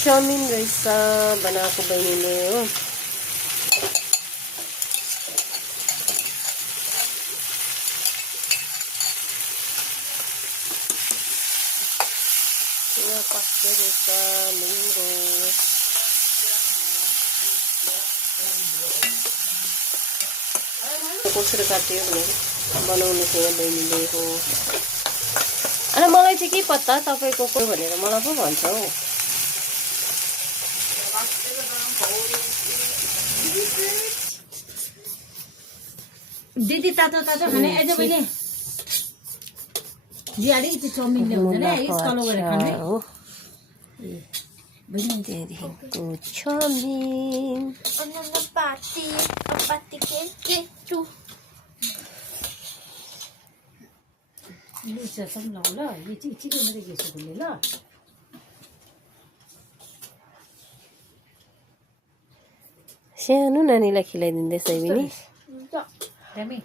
Chowmein रहेछ बनाएको बहिनीले हो। यहाँ कस्तो रहेछ महँगो। कसरी काट्यो भने बनाउनु थियो बहिनीले हो। अनि मलाई चाहिँ के पत्ता तपाईँको को भनेर मलाई पो भन्छ हौ। दिदी तातो तातो खाने आज बहिनी जियाडी त्यो चाउमिन ल्याउँदैन है स्कलो गरेर खाने हो। बहिनी त्यहाँदेखिको चाउमिन पाती के टु लुचा सम्झाउ ल यो चाहिँ चिकन मात्रै गेसो बोले ल सानो नानीलाई खिलाइदिँदैछ बहिनी। दामी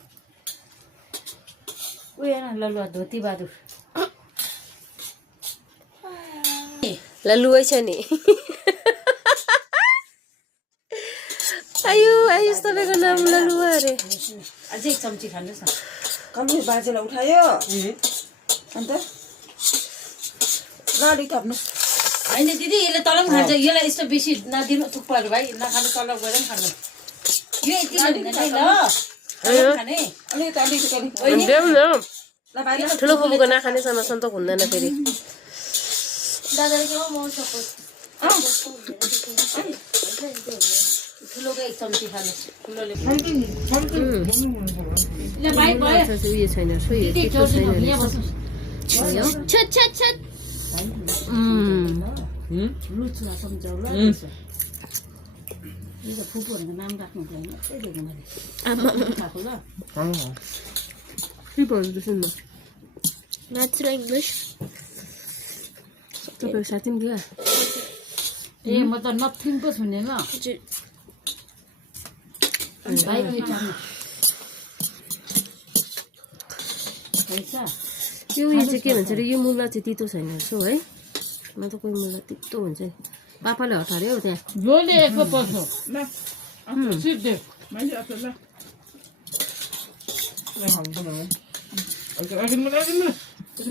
उयो न ल ल धोती बहादुर लल्लुवै छ नि। आयु आयुष तपाईँको नाम लल्लुवा अरे। अझै एक चम्ची खानुहोस् न। कम्ती बाजेलाई उठायो अन्त गाडी थप्नु होइन दिदी यसले तल पनि खान्छ यसलाई यस्तो बेसी नदिनु थुक्पाहरू भाइ नखानु तल गएर पनि खानु यो यति खाने ल खाने अलिकति अलिकति देऊ न ल भाइ ठुलो फुपूको नखानेसम्म सन्तोक हुँदैन फेरि। दादाले के म सपोर्ट ठुलोको एक चम्ची खानुहोस् ठुलोले ल भाइ भयो उयो छैन सोही दिदी यहाँ बस्नु छट छट छट लुचुवा सम्झाउ ल यो त फुपूहरूको नाम राख्नु हुँदैन त्यही दिएको मैले खाएको ल के भन्दैछु सुन्न म्याथ्स र इङ्ग्लिस तपाईँको साथी पनि क्या। ए म त नथिङ पो छुने ल भाइ उयो टार्नु पैसा यो उयो चाहिँ के भन्छ अरे यो मुला चाहिँ तितो छैन सो है। म त कोही मुला तितो हुन्छ नि। पापाले हटारे हौ त्यहाँ। यो लिएको पर्छ ल सिद्धे मैले अझ ल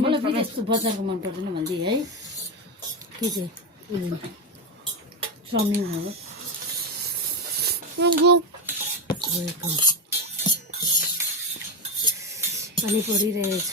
मलाई फेरि यस्तो बजारको मन पर्दैन भन्दै है के चाहिँ चाउमिन हो वेलकम। पानी परिरहेछ।